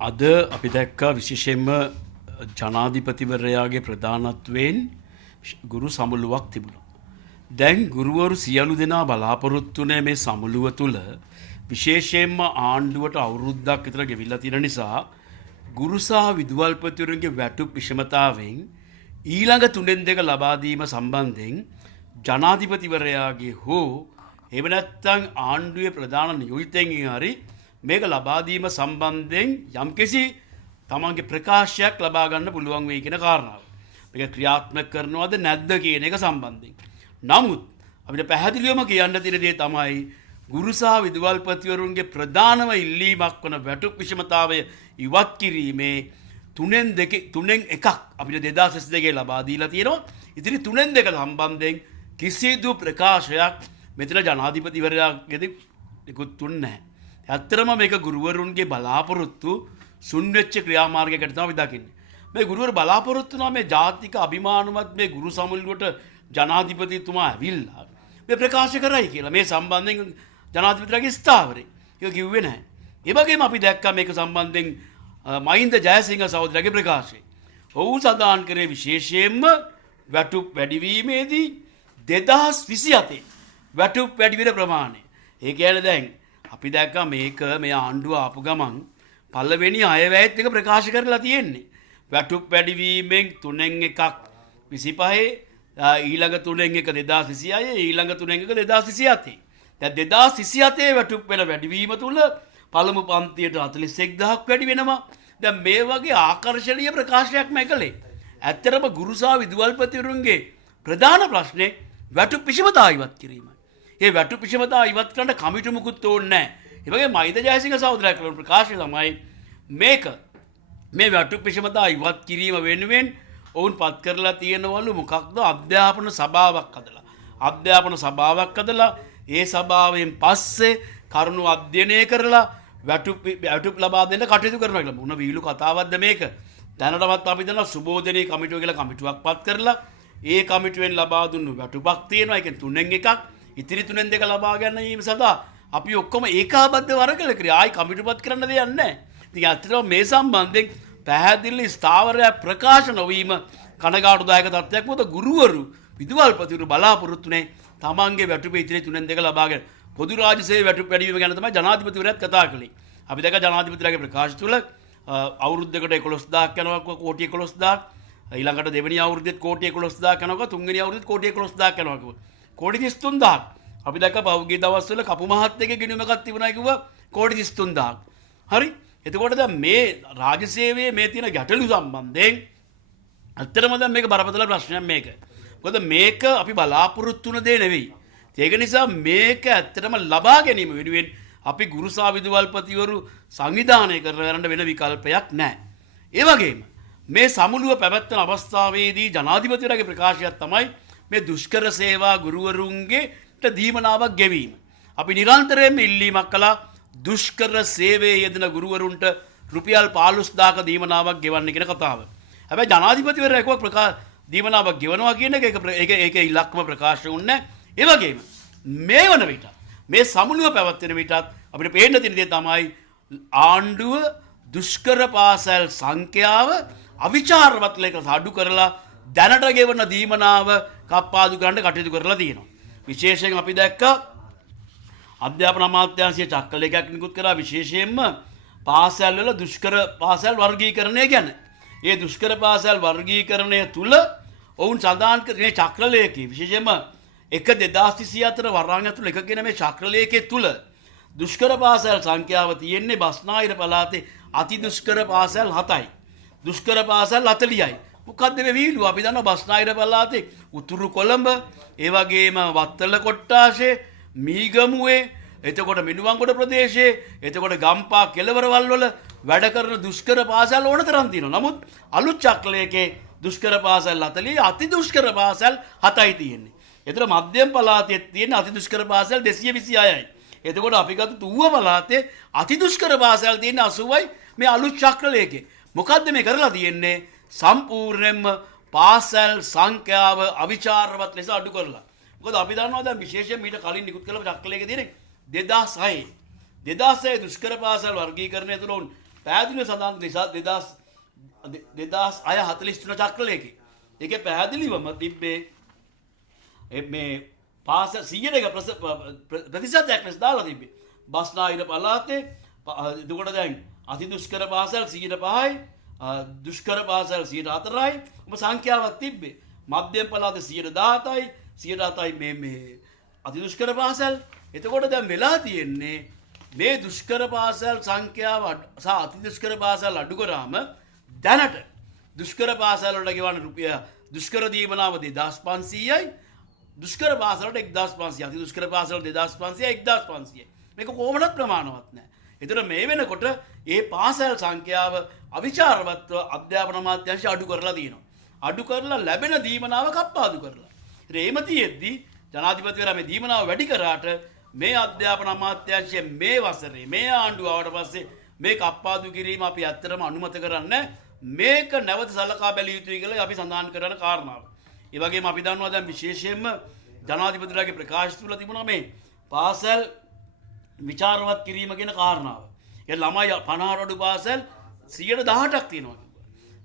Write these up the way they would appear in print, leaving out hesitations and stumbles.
අද අපි දැක්කා විශේෂයෙන්ම ජනාධිපතිවරයාගේ ප්‍රධානත්වයෙන් ගුරු සමුළුවක් තිබුණා. දැන් ගුරුවරු සියලු දෙනා බලාපොරොත්තු වුණේ මේ සමුළුව තුළ විශේෂයෙන්ම ආණ්ඩුවට අවුරුද්දක් විතර ගෙවිලා තියෙන නිසා ගුරු සහ විදුහල්පතිවරුන්ගේ වැටුප් විෂමතාවෙන් ඊළඟ 3-2 ලබා දීම සම්බන්ධයෙන් ජනාධිපතිවරයාගේ හෝ එහෙම නැත්නම් ආණ්ඩුවේ ප්‍රධාන නියෝජිතයින්ගෙන් හරි මේක ලබා දීම සම්බන්ධයෙන් යම්කිසි තමන්ගේ ප්‍රකාශයක් ලබා ගන්න පුළුවන් වෙයි කියන කාරණාව. මේක ක්‍රියාත්මක කරනවද නැද්ද කියන එක සම්බන්ධයෙන්. නමුත් අපිට පැහැදිලිවම කියන්න තියෙන දේ තමයි ගුරු සහ විදුහල්පතිවරුන්ගේ ප්‍රධානම ඉල්ලීමක් වන වැටුප් විෂමතාවය ඉවත් කිරීමේ 3-1 අපිට 2022 ලබා දීලා තියෙනවා. ඉතින් 3-2 සම්බන්ධයෙන් කිසිදු ප්‍රකාශයක් මෙතන ජනාධිපතිවරයාගෙන් නිකුත් තුන්නේ නැහැ. ඇත්තටම මේක ගුරුවරුන්ගේ බලාපොරොත්තු සුන් වෙච්ච ක්‍රියාමාර්ගයකට තමයි දකින්නේ. මේ ගුරුවරු බලාපොරොත්තු වෙනවා මේ ජාතික අභිමානවත් මේ ගුරු සමුළුවට ජනාධිපතිතුමා ඇවිල්ලා මේ ප්‍රකාශ කරයි කියලා. මේ සම්බන්ධයෙන් ජනාධිපතිතුමාගේ ස්ථාවරේ. ඒක කිව්වේ නැහැ. ඒ වගේම අපි දැක්කා මේක සම්බන්ධයෙන් මහින්ද ජයසිංහ සහෝදරයාගේ ප්‍රකාශය. ඔහු සඳහන් කරේ විශේෂයෙන්ම වැටුප් වැඩිවීමේදී 2027 වැටුප් වැඩි වෙන ප්‍රමාණය. ඒ කියන්නේ දැන් අපි දැක්කා මේක මේ ආණ්ඩුව ආපු ගමන් පළවෙනි අයවැයත් එක ප්‍රකාශ කරලා තියෙන්නේ. වැටුප් වැඩිවීමෙන් 3-1 25 ඊළඟ 3-1 2026 ඊළඟ 3-1 2027. දැන් 2027 වැටුප් වල වැඩිවීම තුල පළමු පන්තියට 41000ක් වැඩි වෙනවා. දැන් මේ වගේ ආකර්ශනීය ප්‍රකාශයක් මේකලේ. ඇත්තටම ගුරු සහ විදුහල්පතිවරුන්ගේ ප්‍රධාන ප්‍රශ්නේ වැටුප් විෂමතාව ඉවත් කිරීමයි. ඒ වැටුප් විෂමතාව ඉවත් කරන්න කමිටු මුකුත් ඕනේ නැහැ. ඒ වගේ මහින්ද ජයසිංහ සහෝදරයා කරන ප්‍රකාශය තමයි මේක මේ වැටුප් විෂමතාව ඉවත් කිරීම වෙනුවෙන් ඔවුන් පත් කරලා තියෙනවලු මොකක්ද අධ්‍යාපන සභාවක් හදලා. අධ්‍යාපන සභාවක් හදලා ඒ සභාවෙන් පස්සේ කරුණු අධ්‍යයනය කරලා වැටුප් ලබා දෙන්න කටයුතු කරනවා කියලා. මොන වීලු කතාවක්ද මේක? දැනටමත් අපි දන්නවා සුබෝධනී කමිටුව කියලා කමිටුවක් පත් කරලා ඒ කමිටුවෙන් ලබා දුන්නු වැටුපක් තියෙනවා. ඒක 3-1 ඉතිරි 3-2 ලබා ගැනීම සඳහා අපි ඔක්කොම ඒකාබද්ධව වරකල ක්‍රියා ආයි කමිටුපත් කරන්න දෙයක් නැහැ. ඉතින් ඇත්තටම මේ සම්බන්ධයෙන් පැහැදිලි ස්ථාවරයක් ප්‍රකාශ නොවීම කනගාටුදායක තත්ත්වයක්. මොකද ගුරුවරු විදුහල්පතිවරු බලාපොරොත්තුනේ තමන්ගේ වැටුපේ ඉතිරි 3-2 ලබා ගන්න. පොදු රාජ්‍ය සේවය වැටුප් වැඩිවීම ගැන තමයි ජනාධිපතිවරයාත් කතා කළේ. අපි දැක්ක ජනාධිපතිවරයාගේ ප්‍රකාශ තුළ අවුරුද්දකට 11000ක් යනවා කෝටි 11000ක්. ඊළඟට දෙවෙනි අවුරුද්දෙත් කෝටි 11000ක් යනවා. තුන්වෙනි අවුරුද්දෙත් කෝටි 11000ක් යනවා කිව්වා. කෝටි 33000ක්. අපි දැක්ක පහුගිය දවස්වල කපු මහත්තයගේ ගිණුමක් තිබුණා කිව්වා කෝටි 33000ක්. හරි? එතකොට දැන් මේ රාජ්‍ය සේවයේ මේ තියෙන ගැටලු සම්බන්ධයෙන් ඇත්තටම දැන් මේක බරපතල ප්‍රශ්නයක් මේක. මොකද මේක අපි බලාපොරොත්තු වෙන දේ නෙවෙයි. ඒක නිසා මේක ඇත්තටම ලබා ගැනීම වෙනුවෙන් අපි ගුරු සහ විදුහල්පතිවරු සංවිධානය කරන වෙන විකල්පයක් නැහැ. ඒ වගේම මේ සමුළුව පැවැත්වෙන අවස්ථාවේදී ජනාධිපතිවරයාගේ ප්‍රකාශයක් තමයි මේ දුෂ්කර සේවා ගුරුවරුන්ගේ දීමනාවක් ගෙවීම. අපි නිරන්තරයෙන්ම ඉල්ලීමක් කළා දුෂ්කර සේවයේ යෙදෙන ගුරුවරුන්ට රුපියල් 15000ක දීමනාවක් ගෙවන්න කියන කතාව. හැබැයි ජනාධිපතිවරයා එක්ක දීමනාවක් ගෙවනවා කියන එක ඒක ඉලක්කම ප්‍රකාශ වුණේ නැහැ. ඒ වගේම මේ වන විට මේ සමුළුව පැවැත්වෙන විටත් අපිට පේන්න තියෙන දේ තමයි ආණ්ඩුව දුෂ්කර පාසල් සංඛ්‍යාව අවිචාරවත් ලෙස අඩු කරලා දැනට ගෙවන දීමනාව කප්පාදු කරන්න කටයුතු කරලා තියෙනවා. විශේෂයෙන් අපි දැක්ක අධ්‍යාපන අමාත්‍යාංශයේ චක්‍රලේඛයක් නිකුත් කරා විශේෂයෙන්ම පාසල් වල දුෂ්කර පාසල් වර්ගීකරණය ගැන. ඒ දුෂ්කර පාසල් වර්ගීකරණය තුල ඔවුන් සඳහන් කරේ චක්‍රලේඛයේ විශේෂයෙන්ම 1/2024 වරාන් ඇතුළත එක කියන මේ චක්‍රලේඛයේ තුල දුෂ්කර පාසල් සංඛ්‍යාව තියෙන්නේ බස්නාහිර පළාතේ අති දුෂ්කර පාසල් 7යි. දුෂ්කර පාසල් 40යි. මොකද්ද මේ වීලුව? අපි දන්නවා බස්නාහිර පළාතේ උතුරු කොළඹ, ඒ වගේම වත්තල කොට්ටාශේ, මීගමුවේ, එතකොට මිනුවන්ගොඩ ප්‍රදේශයේ, එතකොට ගම්පා කෙළවරවල් වල වැඩ කරන දුෂ්කර පාසල් ඕන තරම් තියෙනවා. නමුත් අලුත් චක්‍රලේඛයේ දුෂ්කර පාසල් 40 අති දුෂ්කර පාසල් 7යි තියෙන්නේ. එතන මධ්‍යම පළාතේ තියෙන අති දුෂ්කර පාසල් 226යි. එතකොට අපි ගත්ත ඌව පළාතේ අති දුෂ්කර පාසල් තියෙන 80යි මේ අලුත් චක්‍රලේඛේ. මොකද්ද මේ කරලා තියෙන්නේ? සම්පූර්ණයෙන්ම පාසල් සංඛ්‍යාව අවිචාරවත් ලෙස අඩු කරලා. මොකද අපි දන්නවා දැන් විශේෂයෙන් මීට කලින් නිකුත් කළ චක්‍රලේඛේ තියෙන්නේ 2006 දුෂ්කර පාසල් වර්ගීකරණය තුළ පැහැදිලිව සඳහන් නිසා 2006-43 චක්‍රලේඛේ. ඒකේ පැහැදිලිවම තිබ්බේ මේ පාසල් 100ක ප්‍රතිශතයක් ලෙස දාලා තිබ්බේ. බස්නාහිර පළාතේ එතකොට දැන් අති දුෂ්කර පාසල් 105යි, දුෂ්කර පාසල් 104යි ඔබ සංඛ්‍යාවක් තිබ්බේ. මධ්‍යම පළාතේ 117යි, 107යි මේ අති දුෂ්කර පාසල්. එතකොට දැන් වෙලා තියෙන්නේ මේ දුෂ්කර පාසල් සංඛ්‍යාව සහ අති දුෂ්කර පාසල් අඩු කරාම දැනට දුෂ්කර පාසල් වලට ගෙවන රුපියල් දුෂ්කර දීමනාව 2500යි, දුෂ්කර පාසල් වලට 1500, අති දුෂ්කර පාසල් වලට 2500යි, 1500යි. මේක කොහොමවත් ප්‍රමාණවත් නැහැ. ඒතර මේ වෙනකොට මේ පාසල් සංඛ්‍යාව අවිචාරවත්ව අධ්‍යාපන අමාත්‍යාංශය අඩු කරලා තියෙනවා. අඩු කරලා ලැබෙන දීමනාව කප්පාදු කරලා. ඒතර එහෙම තියෙද්දි ජනාධිපතිවරයා මේ දීමනාව වැඩි කරාට මේ අධ්‍යාපන අමාත්‍යාංශය මේ වසරේ මේ ආණ්ඩුව ආවට පස්සේ මේ කප්පාදු කිරීම අපි ඇත්තටම අනුමත කරන්නේ මේක නැවත සලකා බැලිය යුතුයි කියලා අපි සඳහන් කරන කාරණාව. ඒ වගේම අපි දන්නවා දැන් විශේෂයෙන්ම ජනාධිපතිවරයාගේ ප්‍රකාශ තුල තිබුණා මේ පාසල් විචාරවත් කිරීම කියන කාරණාව. ඒ ළමයි 50 අඩු පාසල් 118ක් තියෙනවා කිව්වා.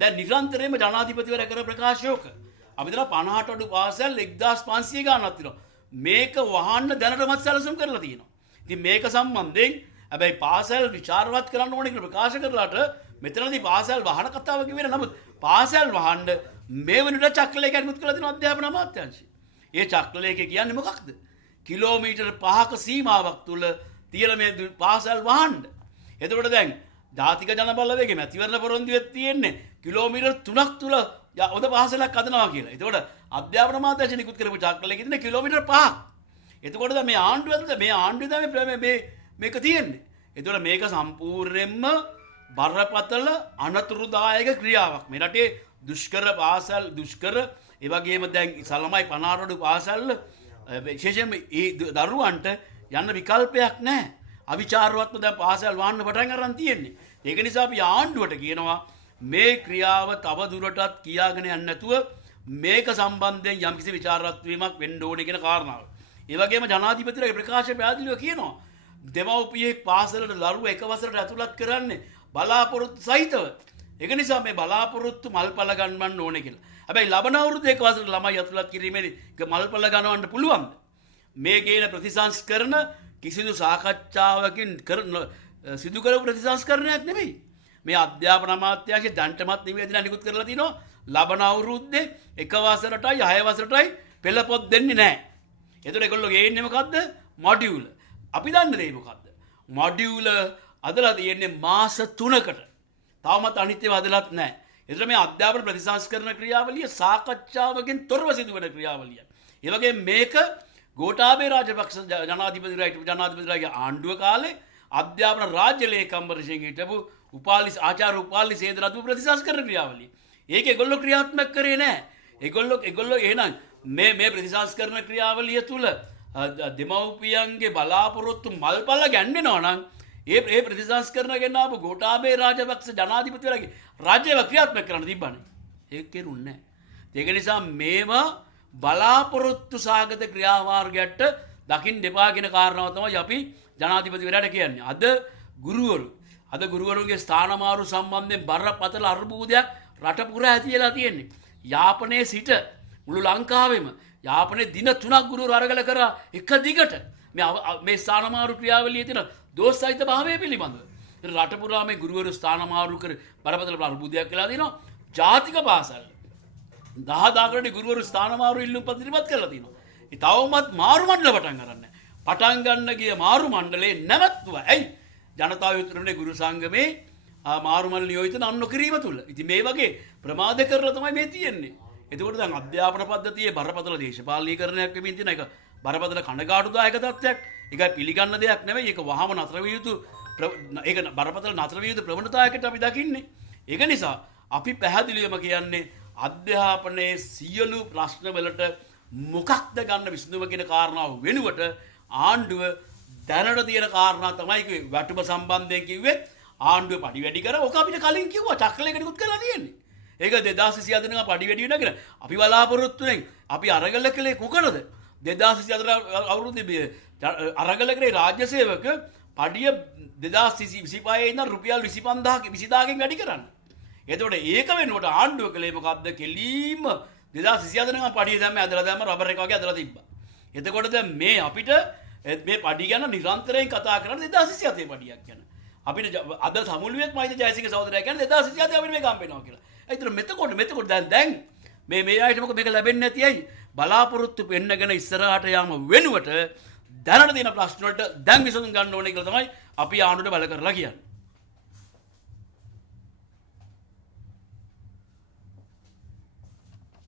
දැන් නිරන්තරයෙන්ම ජනාධිපතිවරයා කර ප්‍රකාශයක අපි දන්නවා 50 අඩු පාසල් 1500 ගානක් තියෙනවා. මේක වහන්න දැනටමත් සැලසුම් කරලා තියෙනවා. ඉතින් මේක සම්බන්ධයෙන් හැබැයි පාසල් විචාරවත් කරන්න ඕනේ කියලා ප්‍රකාශ කරලාට මෙතනදී පාසල් වහන කතාව කිව්වේ නෑ. නමුත් පාසල් වහන්න මේ වෙනට චක්‍රලේඛයක් මුත් කරලා තියෙනවා අධ්‍යාපන අමාත්‍යාංශය. ඒ චක්‍රලේඛය කියන්නේ මොකක්ද? කිලෝමීටර් 5ක සීමාවක් තුල තියෙන මේ පාසල් වහන්න. එතකොට දැන් ජාතික ජනබලවේගයේ මැතිවරණ පොරොන්දුවේ තියෙන්නේ කිලෝමීටර් 3ක් තුල ඔද පාසලක් හදනවා කියලා. එතකොට අධ්‍යාපන අමාත්‍යාංශය නිකුත් කරපු චක්‍රලේඛයේ තියෙන කිලෝමීටර් 5ක්. එතකොට දැන් මේ ආණ්ඩුවේ මේක තියෙන්නේ. එතකොට මේක සම්පූර්ණයෙන්ම බරපතල අනතුරුදායක ක්‍රියාවක්. මේ රටේ දුෂ්කර පාසල් දුෂ්කර ඒ වගේම දැන් ළමයි 50 අඩු පාසල් විශේෂයෙන්ම ඒ දරුවන්ට යන්න විකල්පයක් නැහැ. අවිචාරවත්ව දැන් පාසල් වහන්න පටන් අරන් තියෙන්නේ. ඒක නිසා අපි ආණ්ඩුවට කියනවා මේ ක්‍රියාව තව දුරටත් කියාගෙන යන්න නැතුව මේක සම්බන්ධයෙන් යම්කිසි විචාරවත් වීමක් වෙන්න ඕනේ කියන කාරණාව. ඒ වගේම ජනාධිපතිතුමාගේ ප්‍රකාශය පැහැදිලිව කියනවා දෙමව්පියෙක් පාසලට දරුවා එක වසරට ඇතුළත් කරන්නේ බලාපොරොත්තු සහිතව. ඒක නිසා මේ බලාපොරොත්තු මල්පල ගන්නවන්න ඕනේ කියලා. හැබැයි ලබන අවුරුද්ද එක වසරට ළමයි ඇතුළත් කිරීමේදී මල්පල ගන්නවන්න පුළුවන්ද? මේ කියන ප්‍රතිසංස්කරණ කිසිදු සාකච්ඡාවකින් සිදු කරපු ප්‍රතිසංස්කරණයක් නෙමෙයි. මේ අධ්‍යාපන අමාත්‍යාංශය දැන්ටමත් නිවේදනය නිකුත් කරලා තිනවා ලබන අවුරුද්දේ එක වසරටයි 6 වසරටයි පෙළ පොත් දෙන්නේ නැහැ. එතකොට ඒගොල්ලෝ ගේන්නේ මොකද්ද? මොඩියුල. අපි දන්නේ දේ මොකද්ද? මොඩියුල අදලා තියෙන්නේ මාස 3කට. තවමත් අනිත්‍යව හදලත් නැහැ. එතකොට මේ අධ්‍යාපන ප්‍රතිසංස්කරණ ක්‍රියාවලිය සාකච්ඡාවකින් තොරව සිදුවන ක්‍රියාවලිය. ඒ වගේම මේක ගෝඨාභය රාජපක්ෂ ජනාධිපතිතුමාගේ ආණ්ඩුව කාලේ අධ්‍යාපන රාජ්‍ය ලේකම්වරයෙක් හිටපු ආචාර්ය උපාලි සේදරත්ව ප්‍රතිසංස්කරණ ක්‍රියාවලිය. ඒක ඒගොල්ලෝ ක්‍රියාත්මක කරේ නැහැ. ඒගොල්ලෝ එහෙනම් මේ ප්‍රතිසංස්කරණ ක්‍රියාවලිය තුල දෙමව්පියන්ගේ බලාපොරොත්තු මල්පල ගැන්වෙනවා නම් ඒ ප්‍රතිසංස්කරණ ගෙනාවු ගෝඨාභය රාජපක්ෂ ජනාධිපතිවරයාගේ රාජ්‍යව ක්‍රියාත්මක කරන්න තිබ්බනේ. ඒක කෙරුන්නේ නැහැ. ඒක නිසා මේවා බලාපොරොත්තු සාගත ක්‍රියාමාර්ගයට දකින්න දෙපා කියන කාරණාව තමයි අපි ජනාධිපතිවරයාට කියන්නේ. අද ගුරුවරුන්ගේ ස්ථානමාරු සම්බන්ධයෙන් බරපතල අර්බුදයක් රට පුරා ඇතිලා තියෙන්නේ. යාපනයේ සිට මුළු ලංකාවෙම යාපනයේ දින 3ක් ගුරුවරු අරගල කරා එක දිගට මේ ස්ථානමාරු ක්‍රියාවලියේ තියෙන දෝෂයිත භාවය පිළිබඳව. රට පුරා මේ ගුරුවරු ස්ථානමාරු කර බරපතල අර්බුදයක් කියලා දිනවා. ජාතික පාසල් 10,000කට ගුරුවරු ස්ථානමාරු ඉල්ලුම් පත්‍ර ඉදිරිපත් කරලා තිනවා. ඒ තවමත් මාරු මණ්ඩල පටන් ගන්න. පටන් ගන්න ගිය මාරු මණ්ඩලේ නැවතුවා. ඇයි? ජනතාව විතරනේ ගුරු සංගමේ මාරු මණ්ඩල නියෝජිත අන්න කිරීම තුල. ඉතින් මේ වගේ ප්‍රමාද කරලා තමයි මේ තියෙන්නේ. එතකොට දැන් අධ්‍යාපන පද්ධතියේ බරපතල දේශපාලනීකරණයක් වෙමින් තියෙන එක බරපතල කනගාටුදායක තත්ත්වයක්. ඒක පිළිගන්න දෙයක් නෙවෙයි. ඒක වහම නතර විය යුතු ඒක බරපතල නතර විය යුතු ප්‍රවණතාවයකට අපි දකින්නේ. ඒක නිසා අපි පැහැදිලිවම කියන්නේ අධ්‍යාපනයේ සියලු ප්‍රශ්න වලට මොකක්ද ගන්න විසඳුම කියන කාරණාව වෙනුවට ආණ්ඩුව දැනට තියෙන කාරණා තමයි කිව්වේ. වැටුප සම්බන්ධයෙන් කිව්වේ ආණ්ඩුව පඩි වැඩි කරා. ඔක අපිට කලින් කිව්වා චක්‍රලේඛ නිකුත් කරලා තියෙන්නේ. ඒක 2024 දෙනවා පඩි වැඩි වෙනවා කියලා. අපි බලාපොරොත්තු වෙන්නේ අපි අරගල කලේ කොකනද? 2024 අවුරුද්දේ අරගල කරේ රාජ්‍ය සේවක පඩිය 2025 ඉඳන් රුපියල් 25000කින් වැඩි කරන්න. එතකොට ඒක වෙනකොට ආණ්ඩුව කළේ මොකද්ද? කෙලීම 2027 නම් පඩිය දැම්ම ඇදලා දැම්ම රබර් එක වගේ ඇදලා තිබ්බා. එතකොට දැන් මේ අපිට මේ පඩි ගැන නිරන්තරයෙන් කතා කරන්නේ 2027 පඩියක් ගැන. අපිට අද සමුළුවේත් මහින්ද ජයසිංහ සහෝදරයා කියන්නේ 2027 අපිට මේක හම්බ වෙනවා කියලා. ඒතර මෙතකොට දැන් මේ ආයත මොකද මේක ලැබෙන්නේ නැති ඇයි? බලාපොරොත්තු වෙන්නගෙන ඉස්සරහට යාම වෙනුවට දැනට තියෙන ප්‍රශ්න වලට දැන් විසඳුම් ගන්න ඕනේ කියලා තමයි අපි ආණ්ඩුවට බල කරලා කියන්නේ.